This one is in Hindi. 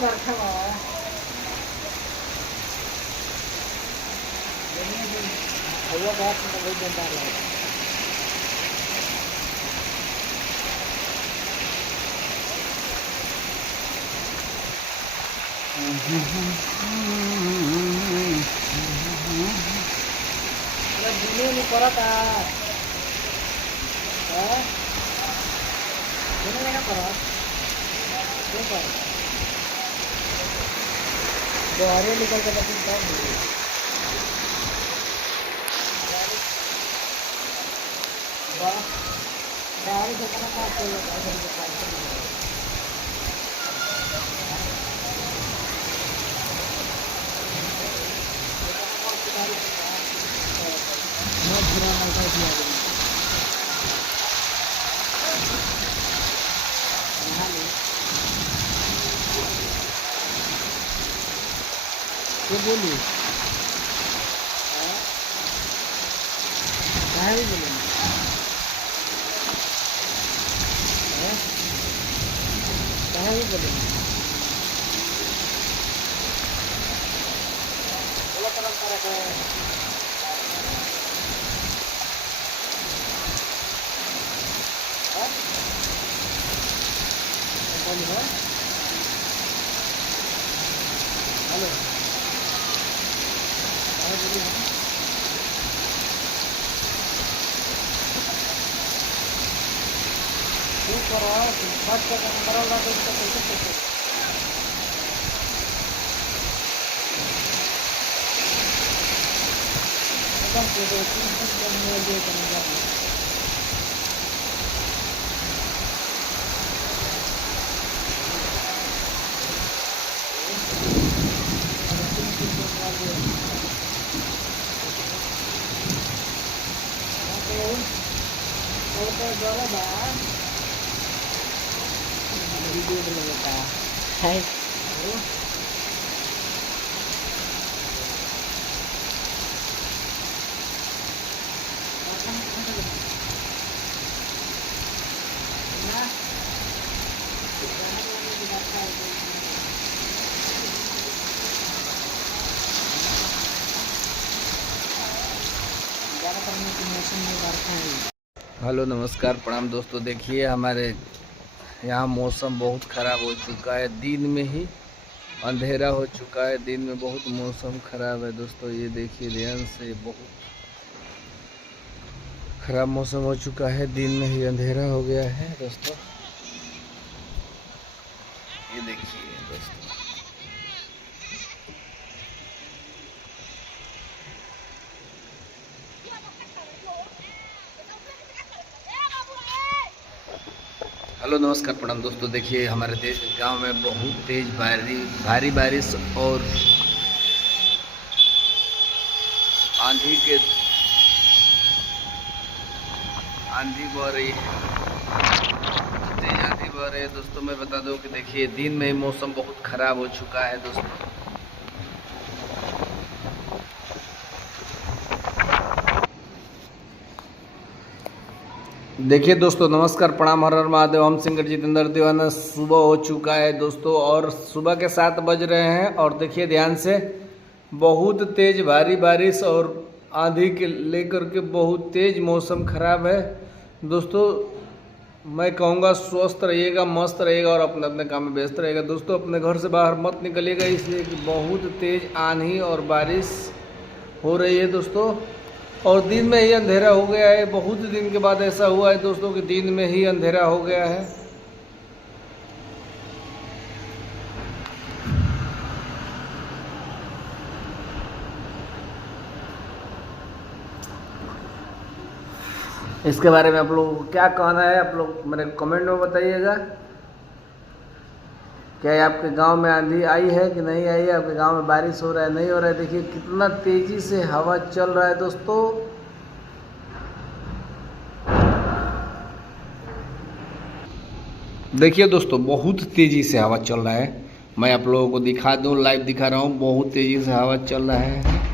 बरखा बाबा भैया बात में वही देता है। दुनिया नहीं पड़ा था दुनिया का पड़ा क्यों पड़ा दोहरे निकल के बस गाड़ी से करना पास ये बोलिए कहाँ भी बोलेंगे कहाँ भी बोलेंगे बोला तरफ तरफ है हेलो बात करो ना तो इसका कैसे वीडियो बनाता है हेलो नमस्कार प्रणाम दोस्तों। देखिए हमारे यहाँ मौसम बहुत ख़राब हो चुका है। दिन में ही अंधेरा हो चुका है। दिन में बहुत मौसम ख़राब है दोस्तों। ये देखिए ध्यान से, बहुत ख़राब मौसम हो चुका है। दिन में ही अंधेरा हो गया है दोस्तों। ये देखिए दोस्तों, हेलो नमस्कार प्रणाम दोस्तों। देखिए हमारे देश गांव में बहुत तेज भारी बारिश और आंधी बह रही है। तेज आंधी बह रही है दोस्तों। मैं बता दूं कि देखिए दिन में ही मौसम बहुत खराब हो चुका है दोस्तों। देखिए दोस्तों, नमस्कार प्रणाम, हर हर महादेव। हम सिंगर जितेंद्र दीवाना। सुबह हो चुका है दोस्तों और सुबह के 7 बज रहे हैं। और देखिए ध्यान से, बहुत तेज भारी बारिश और आंधी के लेकर के बहुत तेज मौसम खराब है दोस्तों। मैं कहूँगा स्वस्थ रहिएगा, मस्त रहिएगा और अपने अपने काम में व्यस्त रहेगा दोस्तों। अपने घर से बाहर मत निकलिएगा, इसलिए कि बहुत तेज आंधी और बारिश हो रही है दोस्तों। और दिन में ही अंधेरा हो गया है। बहुत दिन के बाद ऐसा हुआ है दोस्तों कि दिन में ही अंधेरा हो गया है। इसके बारे में आप लोगों को क्या कहना है, आप लोग मेरे कमेंट में बताइएगा। क्या आपके गांव में आंधी आई है कि नहीं आई है? आपके गांव में बारिश हो रहा है, नहीं हो रहा है? देखिए कितना तेजी से हवा चल रहा है दोस्तों। देखिए दोस्तों, बहुत तेजी से हवा चल रहा है। मैं आप लोगों को दिखा दूं, लाइव दिखा रहा हूं। बहुत तेजी से हवा चल रहा है।